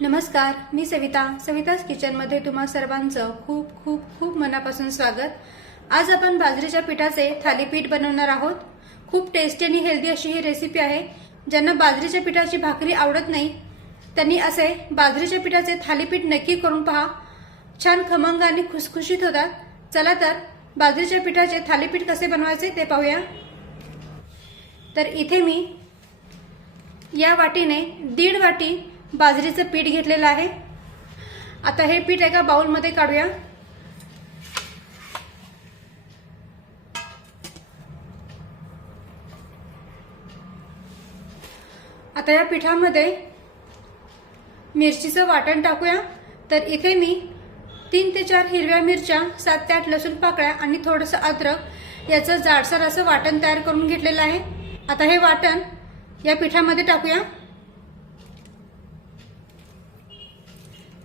नमस्कार मी सविता. सविताच किचनमध्ये तुम्हा सर्वांचं खूप खूप खूप मनापासून स्वागत. आज आपण बाजरीच्या पिठाचे थालीपीठ बनवणार आहोत. खूप टेस्टी आणि हेल्दी अशी ही रेसिपी आहे. ज्यांना बाजरीच्या पिठाची भाकरी आवडत नाही त्यांनी असे बाजरीच्या पिठाचे थालीपीठ नक्की करून पहा. छान खमंग आणि खुसखुशीत होतात. चला तर बाजरीच्या पिठाचे थालीपीठ कसे बनवायचे ते पाहूया. तर इथे मी या वाटीने दीड वाटी बाजरीचं पीठ घेतलेलं आहे. आता हे पीठ एका बाउलमध्ये काढूया. आता या पिठामध्ये मिरचीचं वाटण टाकूया. तर इथे मी तीन ते चार हिरव्या मिरच्या सात ते आठ लसूण पाकळ्या आणि थोडंसं अद्रक याचं जाडसर असं वाटण तयार करून घेतलेलं आहे. आता हे वाटण या पिठामध्ये टाकूया.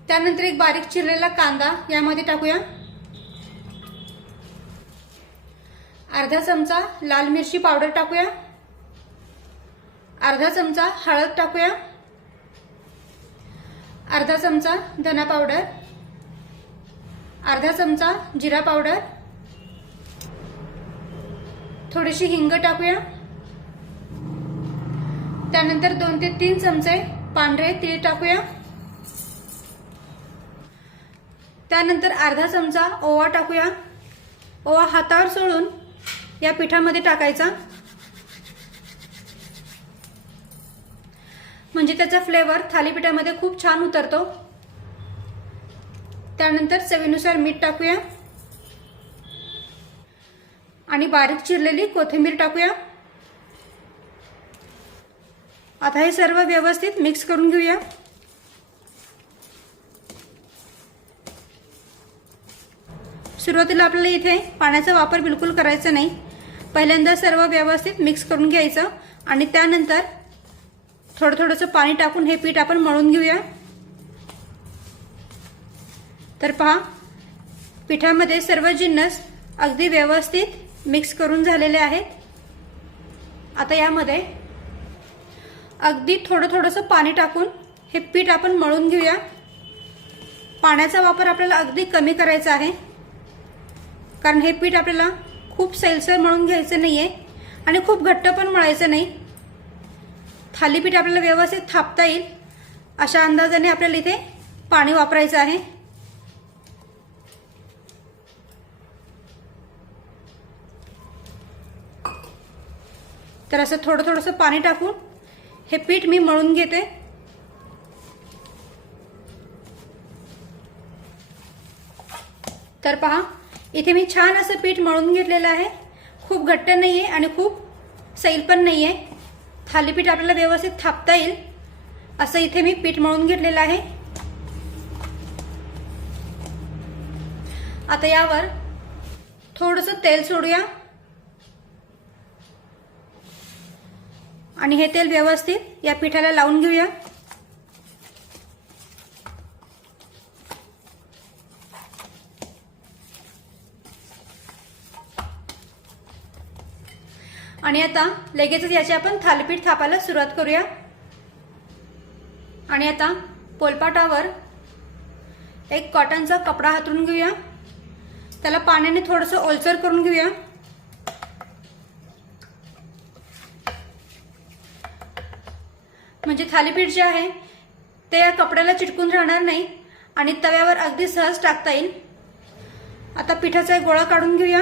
त्यानंतर एक बारीक चिरलेला कांदा यामध्ये टाकूया. अर्धा चमचा लाल मिरची पावडर टाकूया. अर्धा चमचा हळद टाकूया. अर्धा चमचा धना पावडर. अर्धा चमचा जिरा पावडर. थोडीशी हिंग टाकूया. त्यानंतर दोन ते तीन चमचे पांढरे तीळ टाकूया. त्यानंतर अर्धा चमचा ओवा टाकूया. ओवा हातावर सोडून या पिठामध्ये टाकायचा. म्हणजे त्याचा फ्लेवर थालीपीठामध्ये खूप छान उतरतो. त्यानंतर चवीनुसार मीठ टाकूया. आणि बारीक चिरलेली कोथिंबीर टाकूया. आता हे सर्व व्यवस्थित मिक्स करून घेऊया. सुरुवातीला आपल्याला इथे पाण्याचा वापर बिलकुल करायचा नाही. पहिल्यांदा सर्व व्यवस्थित मिक्स करून घ्यायचं आणि त्यानंतर थोडं थोडंसं पाणी टाकून हे पीठ आपण मळून घेऊया. तर पहा पिठामध्ये सर्व जिन्नस अगदी व्यवस्थित मिक्स करून झालेले आहेत. आता यामध्ये अगदी थोडं थोडंसं पाणी टाकून हे पीठ आपण मळून घेऊया. पाण्याचा वापर आपल्याला अगदी कमी करायचा आहे. कारण हे पीठ आपल्याला खूप सैलसर मळून घ्यायचं नाही आहे आणि खूप घट्ट पण मळायचं नाही. थालीपीठ आपल्याला व्यवस्थित थापता येईल. अशा अंदाजाने आपल्याला इथे पाणी वापरायचं आहे. तर असं थोडं थोडंसं पाणी टाकून हे पीठ मी मळून घेते. तर पहा इथे मी छान असं पीठ मळून घेतलेलं आहे. खूप घट्ट नाही आहे आणि खूप सैल पण नाही आहे थालीपीठ आपल्याला व्यवस्थित थापता येईल. असं इथे मी पीठ मळून घेतलेलं आहे. आता यावर थोडंसं तेल सोडूया. आणि हे तेल व्यवस्थित या पिठाला लावून घेऊया. आणि आता लगेचच याची आपण थालीपीठ थापायला सुरुवात करूया. आणि आता पोलपाटावर एक कॉटनचा कपडा हातरून घेऊया. त्याला पाण्याने थोडंसं ओलसर करून घेऊया. म्हणजे थालीपीठ जे आहे ते या कपड्याला चिटकून राहणार नाही आणि तव्यावर अगदी सहज टाकता येईल. आता पिठाचा एक गोळा काढून घेऊया.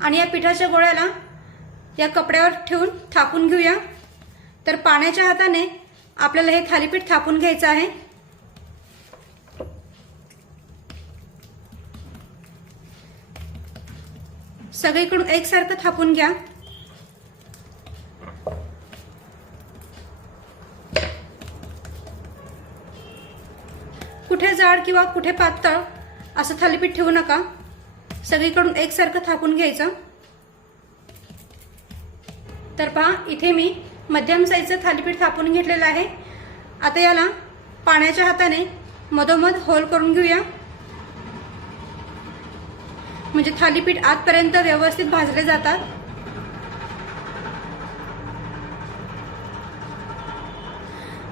आणि या पिठाच्या गोळ्याला या कपड्यावर ठेवून थापून घेऊया. तर पाण्याच्या हाताने आपल्याला हे थालीपीठ थापून घ्यायचं आहे. सगळीकडून एकसारखं थापून घ्या. कुठे जाड किंवा कुठे पातळ असं थालीपीठ ठेवू नका. सगळीकडून एकसारखं थापून घ्यायचं. तर पहा इथे मी मध्यम साईजचं थालीपीठ थापून घेतलेलं आहे. आता याला पाण्याच्या हाताने मधोमध होल करून घेऊया. म्हणजे थालीपीठ आतपर्यंत व्यवस्थित भाजले जातात.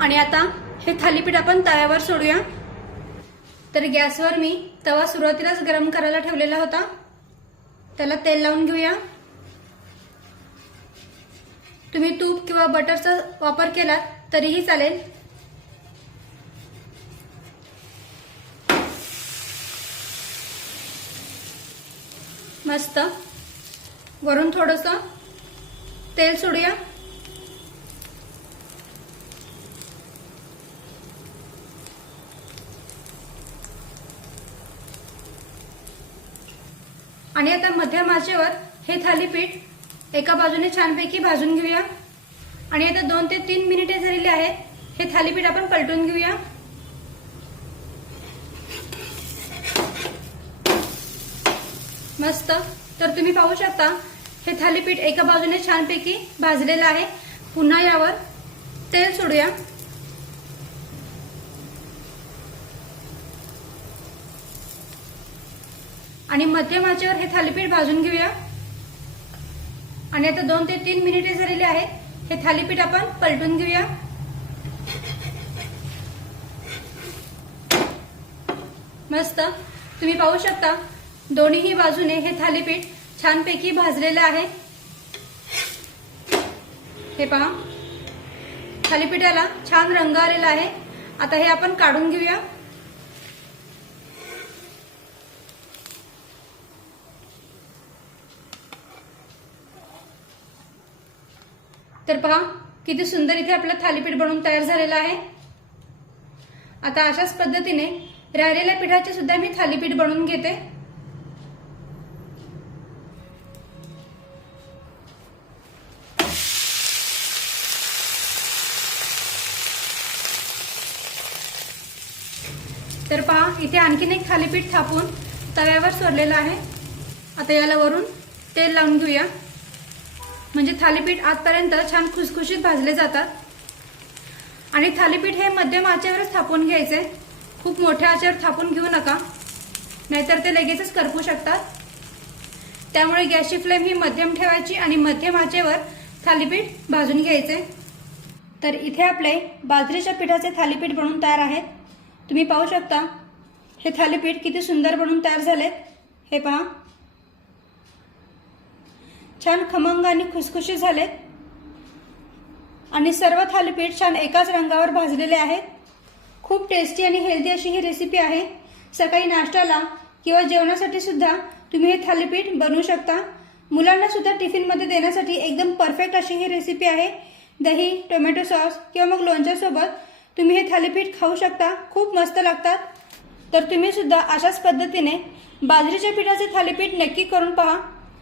आणि आता हे थालीपीठ आपण तव्यावर सोडूया. तर गॅसवर मी तवा सुरुवातीलाच गरम करायला ठेवलेला होता. त्याला तेल लावून घेऊया. तुम्ही तूप किंवा बटरचा वापर केलात तरीही चालेल. मस्त. वरून थोडस तेल सोडूया आणि आता मध्यम आचेवर हे थालीपीठ एका बाजूने छानपैकी भाजून घेऊया. आणि आता दोन ते तीन मिनिटे झालेली आहेत. हे थालीपीठ आपण पलटून घेऊया. मस्त. तर तुम्ही पाहू शकता हे थालीपीठ एका बाजूने छानपैकी भाजलेलं आहे. पुन्हा यावर तेल सोडूया. आणि मध्यम आचेवर हे थालीपीठ भाजून घेऊया. आणि आता दोन ते तीन मिनिटे झालेली आहेत हे थालीपीठ आपण पलटून घेऊया. मस्त. तुम्ही पाहू शकता दोन्हीही बाजूने हे थालीपीठ छानपैकी भाजलेलं आहे. हे पहा. थालीपीठाला छान रंग आलेला आहे. आता हे आपण काढून घेऊया. तर पहा किती सुंदर इथे आपलं थालीपीठ बनवून तयार झालेलं आहे. आता अशाच पद्धतीने राहिलेल्या पिठाचे सुद्धा मी थालीपीठ बनवून घेते. तर पहा इथे आणखीन एक थालीपीठ थापून तव्यावर सोडलेलं आहे. आता याला वरून तेल लावून घेऊया. म्हणजे थालीपीठ आजपर्यंत छान खुसखुशीत भाजले जातात. आणि थालीपीठ हे मध्यम आचेवरच थापून घ्यायचे. खूप मोठ्या आचेवर थापून घेऊ नका. नाहीतर ते लगेचच करपू शकतात. त्यामुळे गॅसची फ्लेम ही मध्यम ठेवायची आणि मध्यम आचेवर थालीपीठ भाजून घ्यायचे. तर इथे आपले बाजरीच्या पिठाचे थालीपीठ बनवून तयार आहेत. तुम्ही पाहू शकता हे थालीपीठ किती सुंदर बनवून तयार झालेत. हे पहा. छान खमंग आणि खुसखुशीत झालेत. आणि सर्व थालीपीठ छान एकाच रंगावर भाजलेले आहेत. खूप टेस्टी आणि हेल्दी अशी ही रेसिपी आहे. सकाळी नाश्त्याला किंवा जेवणासाठी सुद्धा तुम्ही हे थालीपीठ बनवू शकता. मुलांना सुद्धा टिफिनमध्ये देण्यासाठी एकदम परफेक्ट अशी ही रेसिपी आहे. दही टोमॅटो सॉस किंवा मग लोणच्यासोबत तुम्ही हे थालीपीठ खाऊ शकता. खूप मस्त लागतात. तर तुम्ही सुद्धा अशाच पद्धतीने बाजरीच्या पिठाचे थालीपीठ नक्की करून पहा.